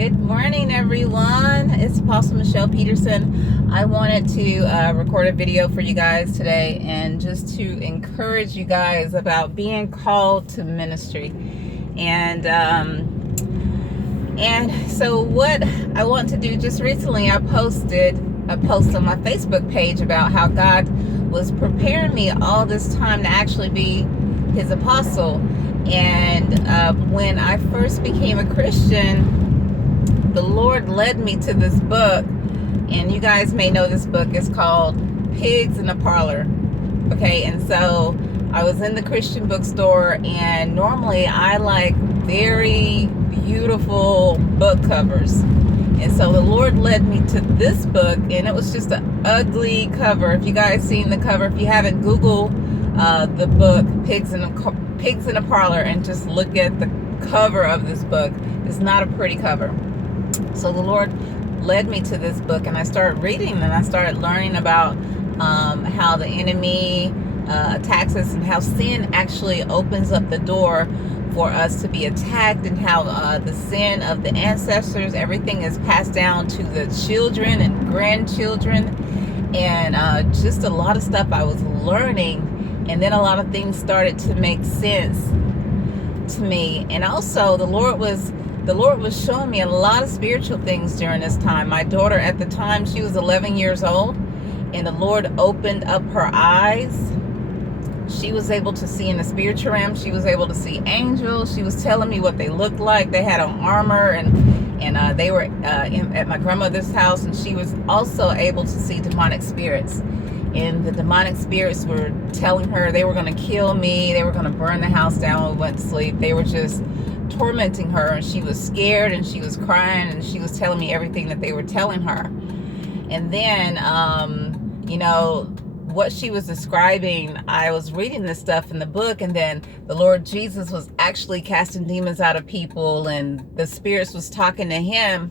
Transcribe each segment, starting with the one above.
Good morning, everyone. It's Apostle Michelle Peterson. I wanted to record a video for you guys today and just to encourage you guys about being called to ministry. And so what I want to do, just recently I posted a post on my Facebook page about how God was preparing me all this time to actually be his apostle. And when I first became a Christian, the Lord led me to this book, and you guys may know this book. It's called Pigs in a Parlor. Okay, and so I was in the Christian bookstore, and normally I like very beautiful book covers. And so the Lord led me to this book, and it was just an ugly cover. If you guys seen the cover, if you haven't, Google the book Pigs in a Parlor and just look at the cover of this book. It's not a pretty cover. So the Lord led me to this book, and I started reading, and I started learning about how the enemy attacks us, and how sin actually opens up the door for us to be attacked, and how the sin of the ancestors, everything is passed down to the children and grandchildren, and just a lot of stuff I was learning, and then a lot of things started to make sense to me. And also the Lord was showing me a lot of spiritual things during this time. My daughter at the time, she was 11 years old, and the Lord opened up her eyes. She was able to see in the spiritual realm. She was able to see angels. She was telling me what they looked like. They had on armor, and they were at my grandmother's house, and she was also able to see demonic spirits. And the demonic spirits were telling her they were going to kill me. They were going to burn the house down when we went to sleep. They were just tormenting her, and she was scared, and she was crying, and she was telling me everything that they were telling her. And then what she was describing, I was reading this stuff in the book, and then the Lord Jesus was actually casting demons out of people, and the spirits was talking to him.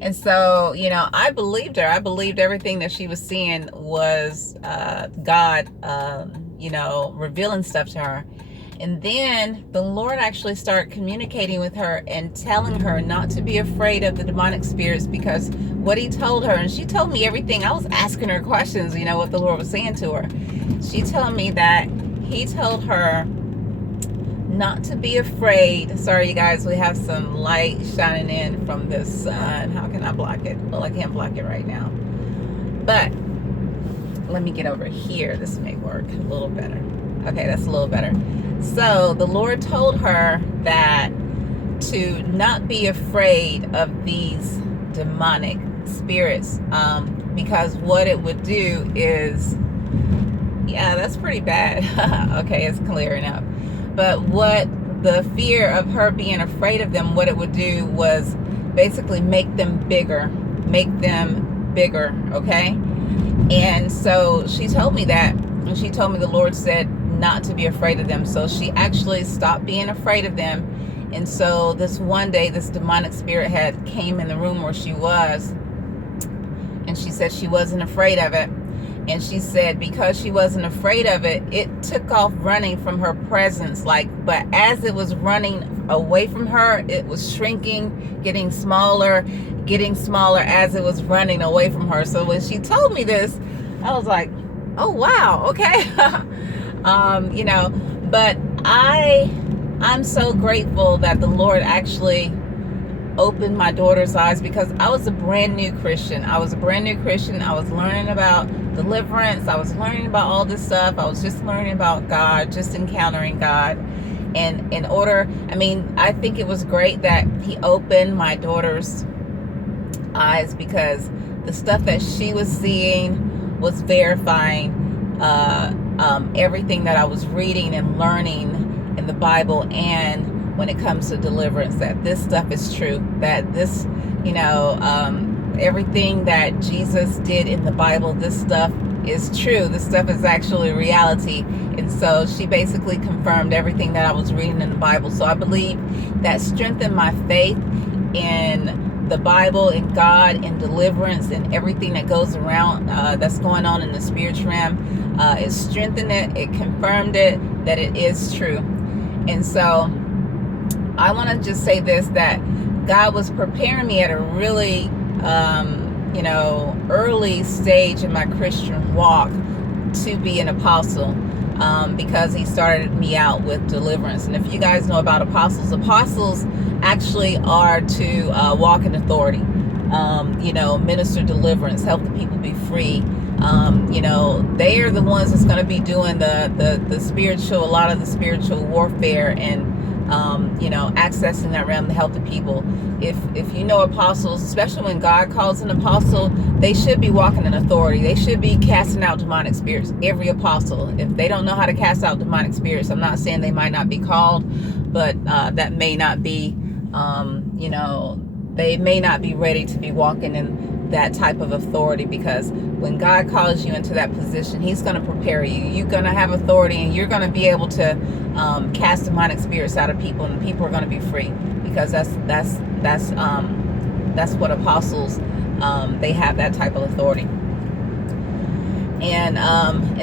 And so, I believed her. I believed everything that she was seeing was God, revealing stuff to her. And then the Lord actually started communicating with her and telling her not to be afraid of the demonic spirits, because what he told her, and she told me everything. I was asking her questions, what the Lord was saying to her. She told me that he told her not to be afraid. Sorry, you guys, we have some light shining in from the sun. How can I block it? Well, I can't block it right now. But let me get over here. This may work a little better. Okay, that's a little better. So the Lord told her that to not be afraid of these demonic spirits, because what it would do is, yeah, that's pretty bad. Okay, it's clearing up. But what the fear of her being afraid of them, what it would do was basically make them bigger, okay? And so she told me that, and she told me the Lord said not to be afraid of them. So she actually stopped being afraid of them. And so this one day, this demonic spirit had came in the room where she was, and she said she wasn't afraid of it. And she said because she wasn't afraid of it, it took off running from her presence. But as it was running away from her, it was shrinking, getting smaller as it was running away from her. So when she told me this, I was like, oh wow, okay. But I'm so grateful that the Lord actually opened my daughter's eyes, because I was a brand new Christian. I was learning about deliverance. I was learning about all this stuff. I was just learning about God, just encountering God. And I think it was great that he opened my daughter's eyes, because the stuff that she was seeing was verifying everything that I was reading and learning in the Bible, and when it comes to deliverance, that this stuff is true, that this, everything that Jesus did in the Bible, this stuff is true. This stuff is actually reality. And so she basically confirmed everything that I was reading in the Bible. So I believe that strengthened my faith in the Bible, in God, in deliverance, and everything that goes around, that's going on in the spiritual realm. It strengthened it. It confirmed it, that it is true. And so I want to just say this, that God was preparing me at a really, early stage in my Christian walk to be an apostle, because he started me out with deliverance. And if you guys know about apostles actually are to walk in authority, minister deliverance, help the people be free. They are the ones that's going to be doing the spiritual, a lot of the spiritual warfare, and accessing that realm to help the people. If you know apostles, especially when God calls an apostle, they should be walking in authority. They should be casting out demonic spirits. Every apostle. If they don't know how to cast out demonic spirits, I'm not saying they might not be called, but that may not be, they may not be ready to be walking in that type of authority, because when God calls you into that position, he's going to prepare you. You're going to have authority, and you're going to be able to cast demonic spirits out of people, and people are going to be free, because that's what apostles, they have that type of authority. And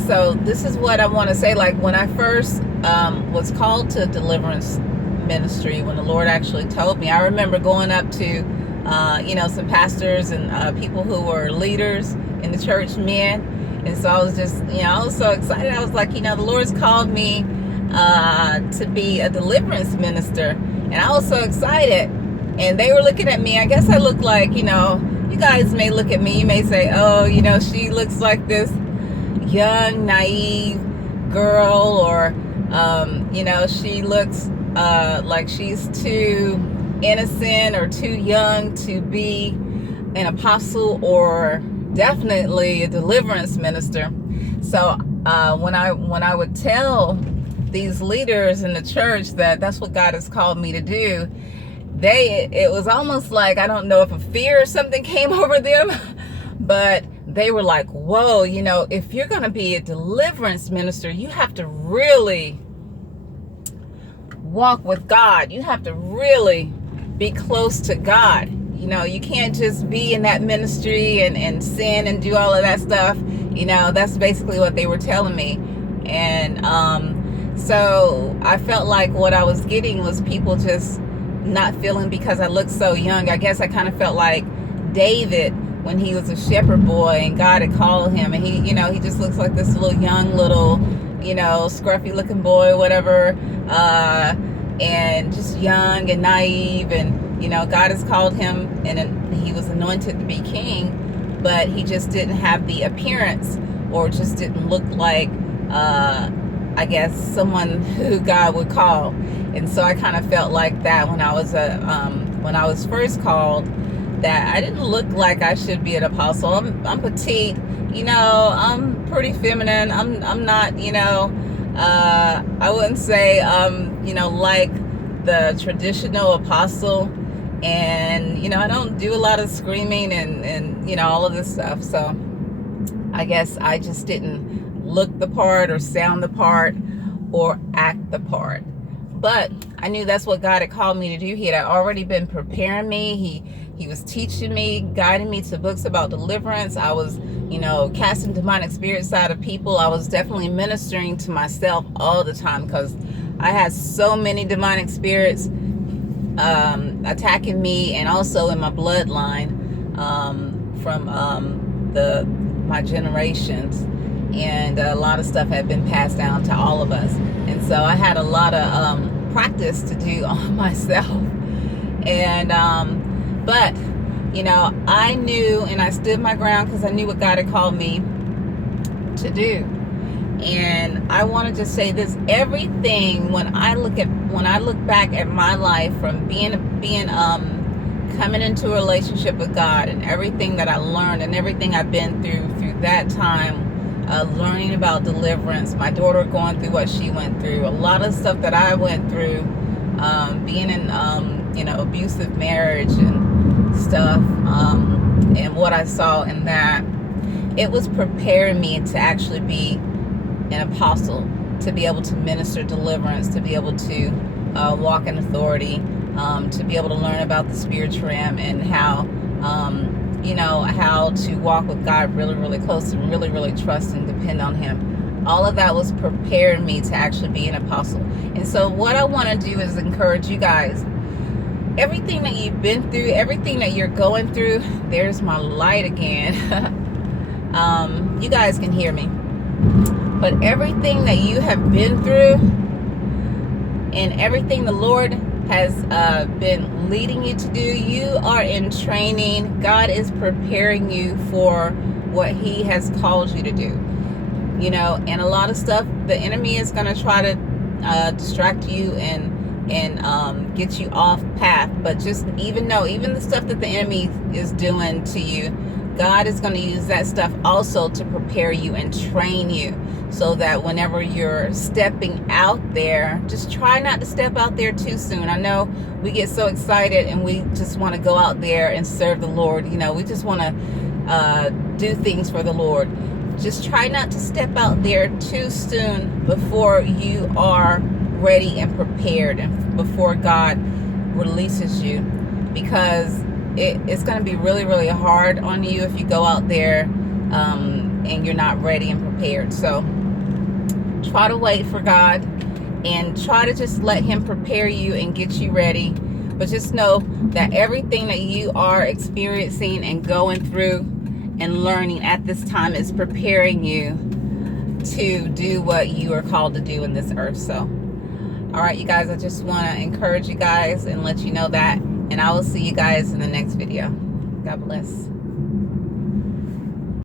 so this is what I want to say. Like, when I first was called to deliverance ministry, when the Lord actually told me, I remember going up to some pastors and people who were leaders in the church, men. And so I was just, I was so excited. I was like, the Lord's called me to be a deliverance minister. And I was so excited. And they were looking at me. I guess I look like, you guys may look at me. You may say, oh, she looks like this young, naive girl, or, she looks like she's too innocent or too young to be an apostle, or definitely a deliverance minister. So when I would tell these leaders in the church that that's what God has called me to do, it was almost like, I don't know if a fear or something came over them, but they were like, whoa, if you're going to be a deliverance minister, you have to really walk with God. You have to really be close to God. You can't just be in that ministry and sin and do all of that stuff. That's basically what they were telling me. And so I felt like what I was getting was people just not feeling, because I looked so young. I guess I kind of felt like David when he was a shepherd boy and God had called him, and he just looks like this little young, scruffy looking boy, whatever, and just young and naive, and God has called him, and he was anointed to be king, but he just didn't have the appearance, or just didn't look like I guess someone who God would call. And so I kind of felt like that when I was first called, that I didn't look like I should be an apostle. I'm petite, I'm pretty feminine. I'm not, I wouldn't say like the traditional apostle. And I don't do a lot of screaming and all of this stuff. So I guess I just didn't look the part, or sound the part, or act the part. But I knew that's what God had called me to do. He had already been preparing me. He was teaching me, guiding me to books about deliverance. I was, casting demonic spirits out of people. I was definitely ministering to myself all the time, because I had so many demonic spirits attacking me, and also in my bloodline, from my generations. And a lot of stuff had been passed down to all of us. And so I had a lot of practice to do on myself. And but I knew, and I stood my ground, because I knew what God had called me to do. And I want to just say this: everything, when I look back at my life, from coming into a relationship with God, and everything that I learned, and everything I've been through that time, learning about deliverance, my daughter going through what she went through, a lot of stuff that I went through, being in abusive marriage and stuff, and what I saw in that, it was preparing me to actually be an apostle, to be able to minister deliverance, to be able to walk in authority, to be able to learn about the spiritual realm, and how how to walk with God really, really close, and really, really trust and depend on him. All of that was preparing me to actually be an apostle. And so what I want to do is encourage you guys, everything that you've been through, everything that you're going through, there's my light again. You guys can hear me. But everything that you have been through and everything the Lord has been leading you to do, you are in training. God is preparing you for what He has called you to do. You know, and a lot of stuff, the enemy is going to try to distract you and get you off path. But just even the stuff that the enemy is doing to you, God is going to use that stuff also to prepare you and train you, so that whenever you're stepping out there, just try not to step out there too soon. I know we get so excited and we just want to go out there and serve the Lord. You know, we just want to do things for the Lord. Just try not to step out there too soon before you are ready and prepared, and before God releases you, because it's going to be really, really hard on you if you go out there and you're not ready and prepared. So try to wait for God and try to just let Him prepare you and get you ready. But just know that everything that you are experiencing and going through and learning at this time is preparing you to do what you are called to do in this earth. So, all right, you guys, I just want to encourage you guys and let you know that. And I will see you guys in the next video. God bless.